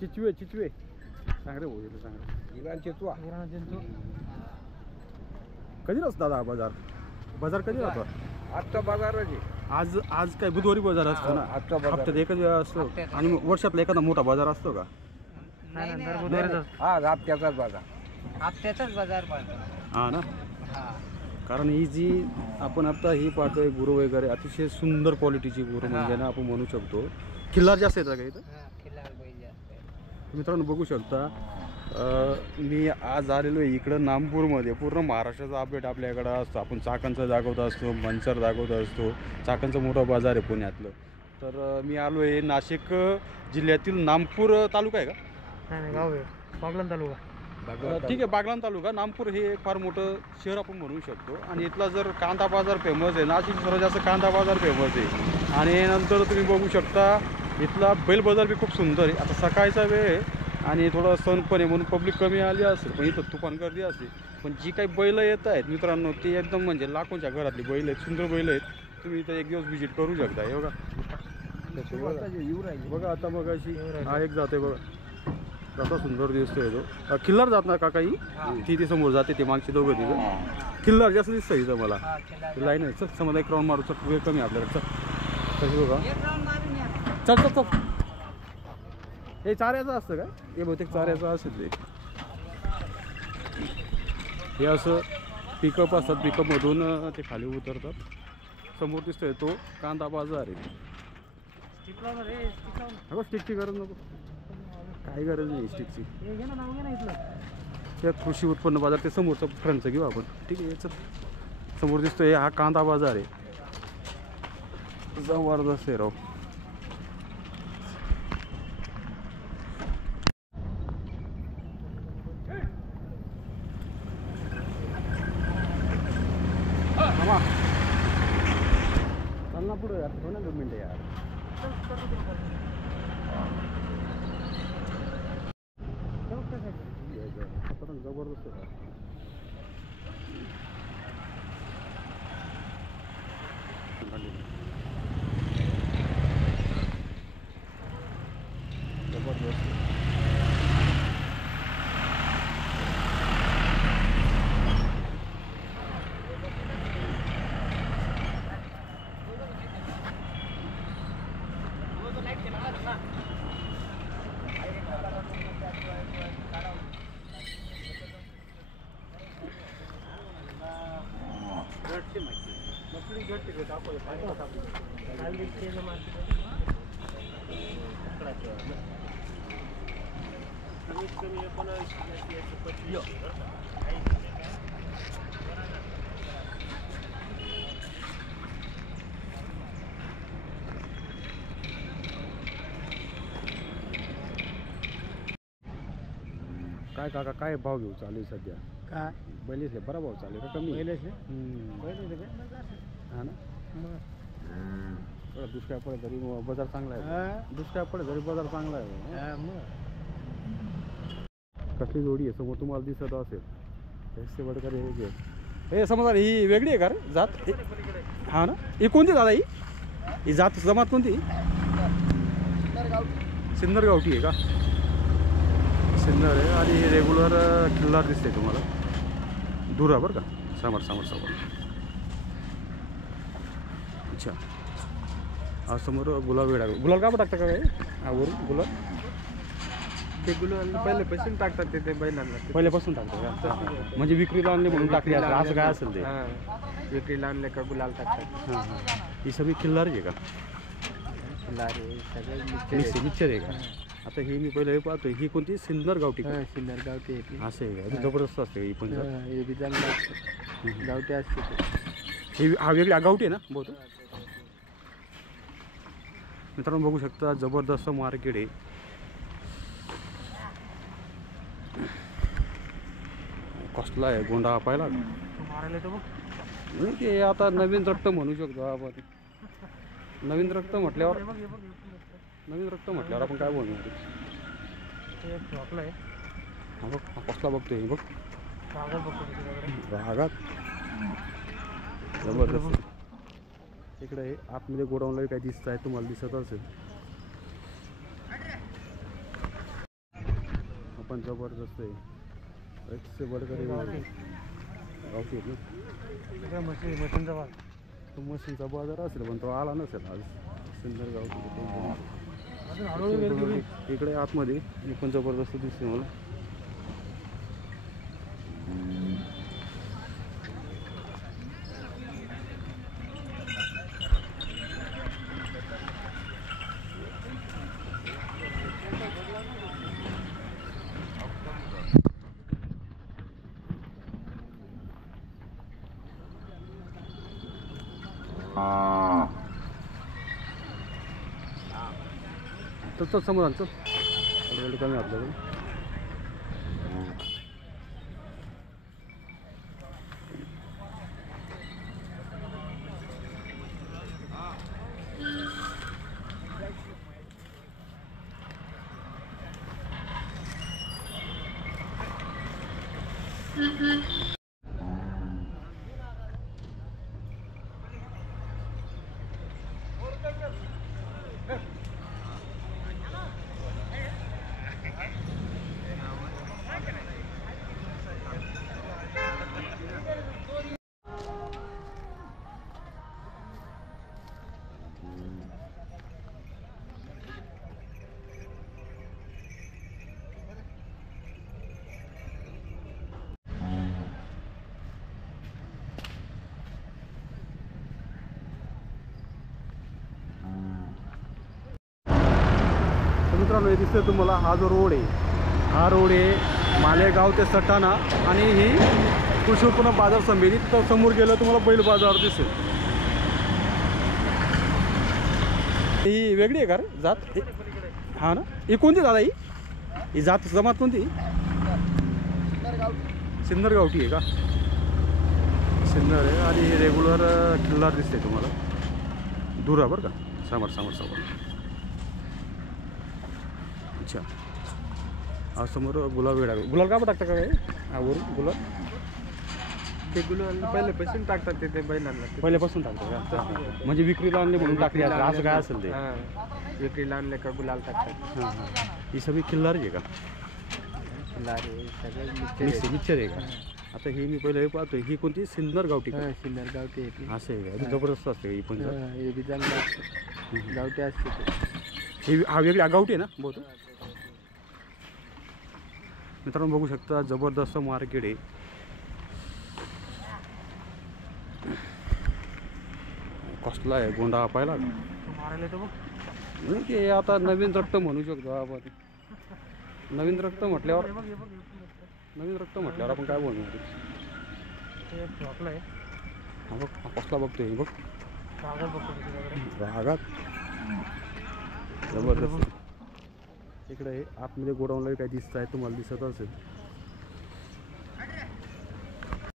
चिचवे चिचवे सांग रे भाऊ सांग इराणचे तू कधी असतो दादा बाजार बाजार कधी राहतो आजचा बाजार आहे आज आज काय बुधवारी बाजार असतो ना आजचा बाजार हप्त्यात एकच वेळा असतो आणि वर्षातला एखादा मोठा बाजार असतो का हा हप्त्याचाच बाजार हप्त्याचाच बाजार भरतो हा ना कारण ही जी आपण आता ही पाहतोय गुरु वगैरे अतिशय सुंदर क्वालिटीची गुरु म्हणजे ना आपण म्हणू शकतो खिल्लार जास्त येतात का इथं मित्रांनो बघू शकता मी आज आलेलो आहे इकडं नामपूरमध्ये पूर्ण महाराष्ट्राचा अपडेट आपल्याकडं असतो आपण चाकणचं दाखवत असतो मनसर दाखवत असतो चाकणचं मोठं बाजार आहे पुण्यातलं तर मी आलो आहे नाशिक जिल्ह्यातील नामपूर तालुका आहे का गाव आहे बागलाण तालुका ठीक आहे बागलाण तालुका नामपूर हे फार मोठं शहर आपण म्हणू शकतो आणि इथला जर कांदा बाजार फेमस आहे नाशिक सर्वात जास्त कांदा बाजार फेमस आहे आणि नंतर तुम्ही बघू शकता इथला बैल बाजार बी खूप सुंदर आहे आता सकाळचा वेळ आहे आणि थोडं सण पण आहे म्हणून पब्लिक कमी आली असेल पण इथं तुफान गर्दी असते पण जी काही बैलं येत आहेत मित्रांनो ती एकदम म्हणजे लाखोंच्या घरातली बैल आहेत सुंदर बैल आहेत तुम्ही इथं एक दिवस व्हिजिट करू शकता हे बघा आता बघा अशी हा एक जाते बघा कसा सुंदर दिसतोय तो खिल्लार जात ना काकाई ती समोर जाते ते मागची दोघं तिथं खिल्लार जास्त दिसतं इथं मला लाईन आहे चल समजा एक राऊंड मारू चल वेळ कमी आपल्याकडे चल कशी बघा चल चल चल हे चाऱ्याचं असतं का हे बहुतेक चाऱ्याचं असेल ते हे असं पिकअप असतात पिकअपमधून ते खाली उतरतात समोर दिसतोय तो कांदा बाजार आहे अगं स्टिकची गरज नको काही गरज नाही स्टिकची त्या कृषी उत्पन्न बाजार ते समोरचं फ्रंटचं घेऊ आपण ठीक आहे याचं समोर दिसतोय हा कांदा बाजार आहे जबरदस्त आहे राव चल ना पुढे यार थोडं ना 2 मिनिटं यार जबरदस्त जबरदस्त काय काका काय भाव घेऊ चालू सध्या काय बैलेसले बरा भाव चालू का कमी बैलेसले हा ना दुष्काळ पडे तरी बाजार चांगला आहे दुष्काळ पडे तरी बाजार चांगला आहे कसली जोडी आहे समोर तुम्हाला दिसत असेल पैसे वडकर हे समजा ही वेगळी आहे का रे जात हा ना ही कोणती दादा ही जात जमात कोणती सिन्नर गावठी आहे का सिन्नर आहे आणि हे रेग्युलर खिल्लार दिसते तुम्हाला दूर आहे बरं का समोर अच्छा हा समोर गुलाब वेळा गुलाब का टाकता का काय वरून गुलाब ते गुलाल पहिल्यापासून टाकतात ते बैलांना पहिल्यापासून टाकतात का म्हणजे विक्रीला आणले म्हणून टाकले असं काय असेल ते विक्रीला आणले का गुलाल टाकतात हां हां ही सगळी खिल्लार आहे का खिल्लार मिक्सर आहे का आता हे मी पहिलं हे पाहतोय ही कोणती सिन्नर गावठी का सिन्नर गावठी आहे असं आहे का जबरदस्त असते ही पण हे बी चांगलं गावठी असते ही हा वेगळी गावठी आहे ना बहुत मित्रांनो बघू शकता जबरदस्त मार्केट आहे कसला आहे गोंडा पाहिला मारायला तर बघ नाही ते आता नवीन रक्त म्हणू शकतो आपण नवीन रक्त म्हटल्यावर आपण काय बोलणार हा बघ हा कसला बघतोय बघ रागात जबरदस्त इकडे आतमध्ये गोडाऊनला काही दिसत आहे तुम्हाला दिसत असेल पण जबरदस्त आहे. एक से बढ़कर एक गावठी आहे ना. मशीनचा बाजार असेल पण तो आला नसेल आज. सुंदर गावठी इकडे आतमध्ये ही पण जबरदस्त दिसते मला. तर समोर आणतो कमी आपल्याकडे. मित्रांनो, हे दिसतोय तुम्हाला हा जो रोड आहे, हा रोड आहे मालेगाव ते सटाणा आणि ही कृषी उत्पन्न बाजार समिती. तर समोर गेलं तुम्हाला बैल बाजार दिसेल. ही वेगळी आहे का रे जात? हा ना, ही कोणती दादा? ही जात जमात कोणती? सिन्नर गावठी आहे का? सिन्नर आहे आणि रेग्युलर खिल्लार दिसते तुम्हाला. दूर आहे बरं का, समोर समोर समोर. अच्छा, हा समोर गुलाब वेळा. गुलाल का टाकता का काय? हा वरून गुलाल ते गुलाल पहिले पैसे टाकतात ते बैलांना. पहिल्यापासून टाकतो का? म्हणजे विक्रीला आणले म्हणून टाकले असं काय असेल ते? विक्रीला आणले का गुलाल टाकतात. हां हां. ही सगळी खिल्लारी आहे का? मिक्सर आहे का? आता हे मी पहिले पाहतोय, ही कोणती? सिन्नर गावठी का? सिन्नर गावठी येते. असं आहे का? जबरदस्त असते ही पण. हे बी चांगलं गावठी असते. ही हा वेगळी गावठी आहे ना बहुत? मित्रांनो बघू शकता, जबरदस्त मार्केट आहे. कसला आहे गोंडा पाहिला का? नाही ते आता नवीन रक्त म्हणू शकतो आपण. नवीन रक्त म्हटल्यावर आपण काय बोलणार? हा बघ, हा कसला बघतोय बघ, रागात जबरदस्त. इकडे आतमध्ये गोडाऊनला काही दिसत आहे तुम्हाला, दिसत असेल.